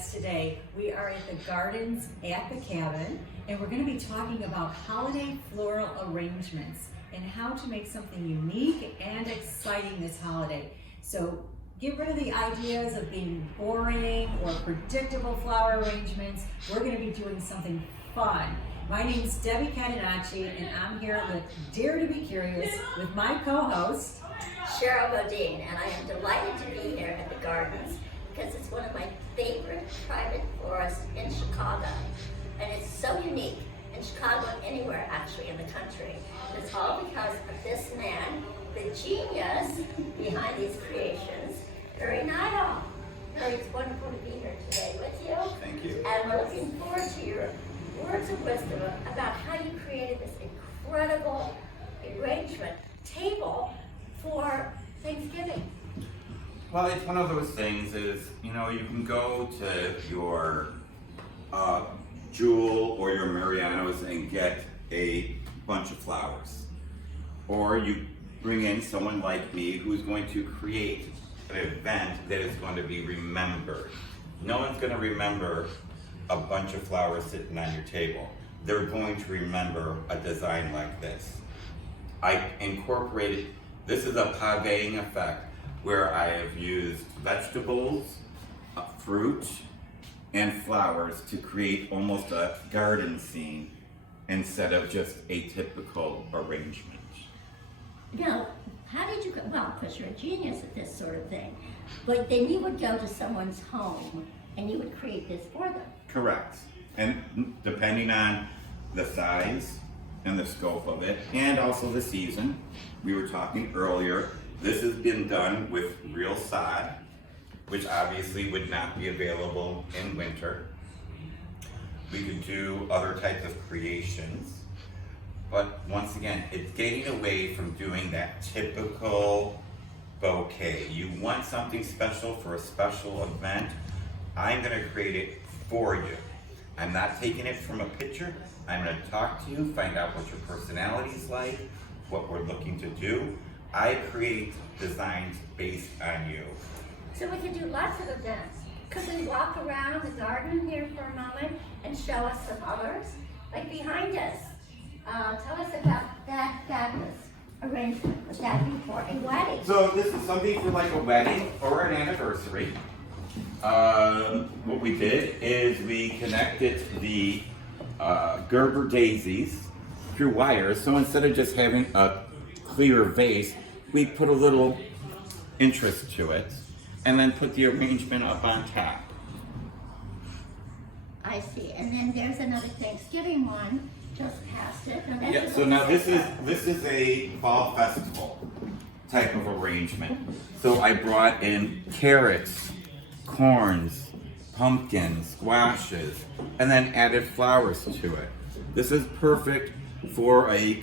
guest today. We are at the Gardens at the Cabin, and we're going to be talking about holiday floral arrangements and how to make something unique and exciting this holiday. So get rid of the ideas of being boring or predictable flower arrangements. We're going to be doing something fun. My name is Debbie Catenacci, and I'm here with Dare to Be Curious with my co-host, Sherrill and Bodine, and I am delighted to be here at the Gardens because it's one of my favorite private forests in Chicago. And it's so unique in Chicago and anywhere actually in the country. And it's all because of this man, the genius behind these creations, Harry Nyholm. Harry, it's wonderful to be here today with you. Thank you. And we're looking forward to your words of wisdom about how you created this incredible arrangement table for Thanksgiving. Well, it's one of those things is, you know, you can go to your Jewel or your Mariano's and get a bunch of flowers. Or you bring in someone like me who's going to create an event that is going to be remembered. No one's going to remember a bunch of flowers sitting on your table. They're going to remember a design like this. I incorporated, this is a pavéing effect where I have used vegetables, fruit, and flowers to create almost a garden scene instead of just a typical arrangement. Now, how did you go? Well, because you're a genius at this sort of thing. But then you would go to someone's home and you would create this for them. Correct. And depending on the size and the scope of it, and also the season, we were talking earlier, this has been done with real sod, which obviously would not be available in winter. We could do other types of creations, but once again, it's getting away from doing that typical bouquet. You want something special for a special event, I'm gonna create it for you. I'm not taking it from a picture. I'm gonna talk to you, find out what your personality is like, what we're looking to do. I create designs based on you. So we could do lots of events. Could we walk around the garden here for a moment and show us the colors? Like behind us. Tell us about that fabulous arrangement. Would that be for a wedding? So this is something for like a wedding or an anniversary. What we did is we connected the Gerber daisies through wires. So instead of just having a clear vase, we put a little interest to it and then put the arrangement up on top. I see. And then there's another Thanksgiving one just past it. Yeah, so now this is a fall festival type of arrangement. So I brought in carrots, corns, pumpkins, squashes, and then added flowers to it. This is perfect for a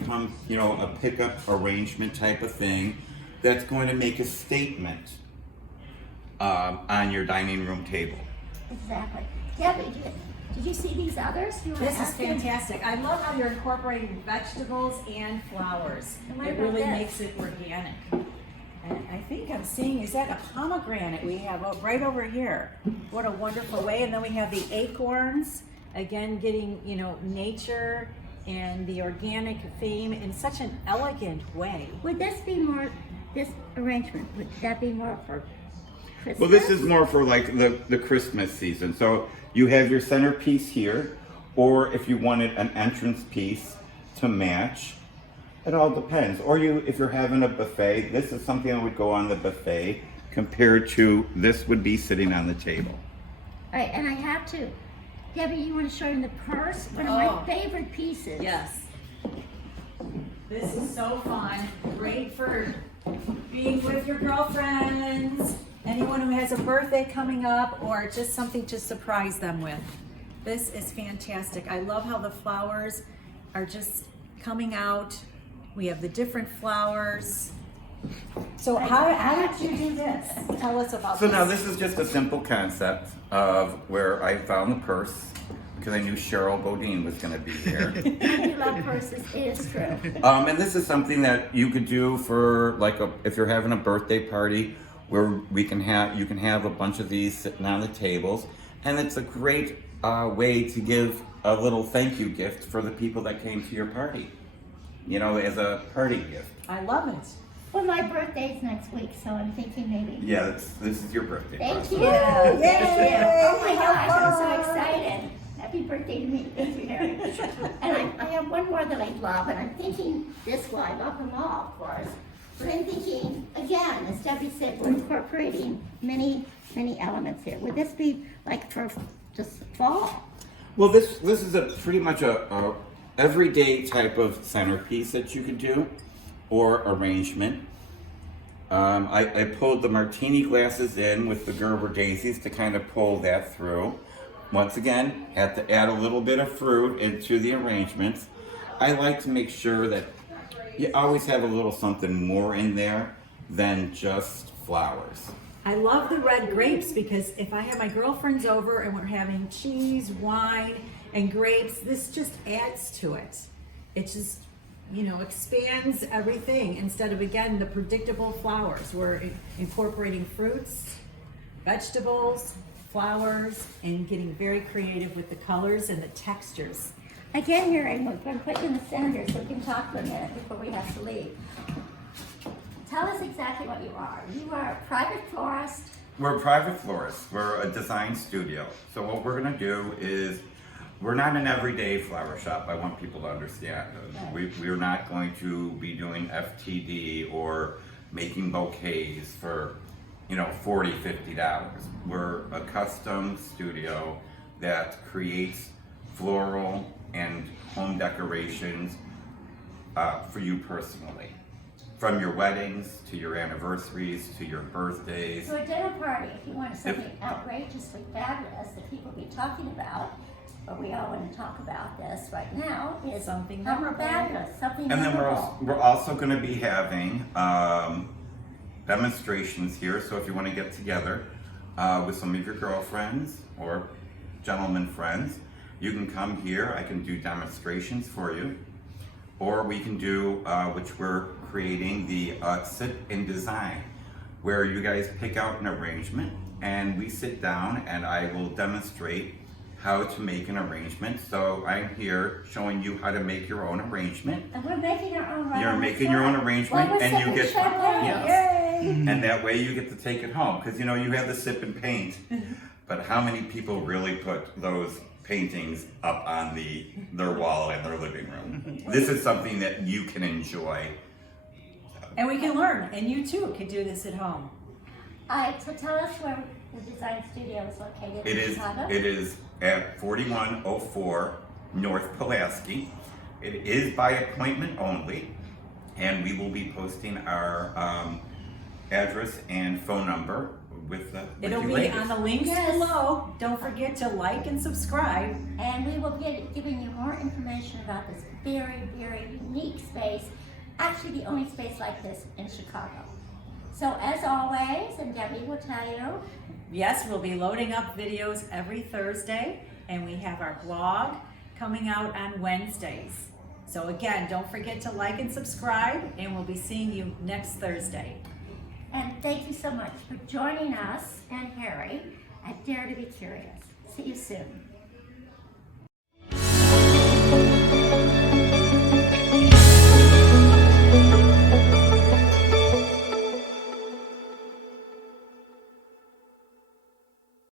pickup arrangement type of thing that's going to make a statement on your dining room table. Exactly. Debbie, did you see these others? this is fantastic. I love how you're incorporating vegetables and flowers. And what It about really this? makes it organic. And I think I'm seeing, is that a pomegranate we have right over here? What a wonderful way. And then we have the acorns, again, getting, nature and the organic theme in such an elegant way. Would this be more, this arrangement, would that be more for Christmas? Well, this is more for like the Christmas season. So you have your centerpiece here, or if you wanted an entrance piece to match, it all depends. Or if you're having a buffet, this is something that would go on the buffet compared to this would be sitting on the table. All right, and I have to, Debbie, you want to show them the purse? One of my favorite pieces. Yes. This is so fun. Great for being with your girlfriends, anyone who has a birthday coming up, or just something to surprise them with. This is fantastic. I love how the flowers are just coming out. We have the different flowers. So how did you do this? Tell us about So this. now this is just a simple concept of where I found the purse because I knew Sherrill Bodine was going to be here. I do love purses, it is true. And this is something that you could do for if you're having a birthday party where you can have a bunch of these sitting on the tables. And it's a great way to give a little thank you gift for the people that came to your party. You know, as a party gift. I love it. Well, my birthday's next week, so I'm thinking maybe. Yeah, this is your birthday. Thank you. present. Thank you. Oh my gosh, I'm so excited. Happy birthday to me. Thank you, Harry. And I have one more that I love, and I'm thinking this one. I love them all, of course. But I'm thinking, again, as Debbie said, we're incorporating many elements here. Would this be like for just fall? Well, this is a pretty much a everyday type of centerpiece that you could do, or arrangement. I pulled the martini glasses in with the Gerber daisies to kind of pull that through. Once again, had to add a little bit of fruit into the arrangements. I like to make sure that you always have a little something more in there than just flowers. I love the red grapes because if I have my girlfriends over and we're having cheese, wine, and grapes, this just adds to it. It just, expands everything instead of, again, the predictable flowers. We're incorporating fruits, vegetables, flowers, and getting very creative with the colors and the textures. Again, here, I'm going to put you in the center so we can talk for a minute before we have to leave. Tell us exactly what you are. You are a private florist. We're a private florist. We're a design studio. So what we're gonna do is, we're not an everyday flower shop. I want people to understand. We're not going to be doing FTD or making bouquets for, $40, $50. We're a custom studio that creates floral and home decorations for you personally. From your weddings, to your anniversaries, to your birthdays. So a dinner party, if you want something outrageously fabulous that people be talking about, but we all want to talk about this right now, is Something how memorable. fabulous, something And then memorable. we're also going to be having demonstrations here. So if you want to get together with some of your girlfriends or gentlemen friends, you can come here. I can do demonstrations for you. Or we can do, which we're creating, the sit and design, where you guys pick out an arrangement and we sit down and I will demonstrate how to make an arrangement. So I'm here showing you how to make your own arrangement. And we're making our own right You're on the making your own spot. arrangement Well, we're and you sipping get, champagne. yes. Yay! And that way you get to take it home. Because you have the sip and paint, but how many people really put those paintings up on their wall in their living room? This is something that you can enjoy. And we can learn, and you too can do this at home. So tell us where the design studio is located in Chicago. It is at 4104 North Pulaski. It is by appointment only, and we will be posting our address and phone number with It'll you be ladies. on the links Yes. below. Don't forget to like and subscribe. And we will be giving you more information about this very, very unique space. Actually, the only space like this in Chicago. So as always, and Debbie will tell you, Yes, we'll be loading up videos every Thursday, and we have our blog coming out on Wednesdays. So again, don't forget to like and subscribe, and we'll be seeing you next Thursday. and thank you so much for joining us and Harry at Dare to Be Curious. See you soon.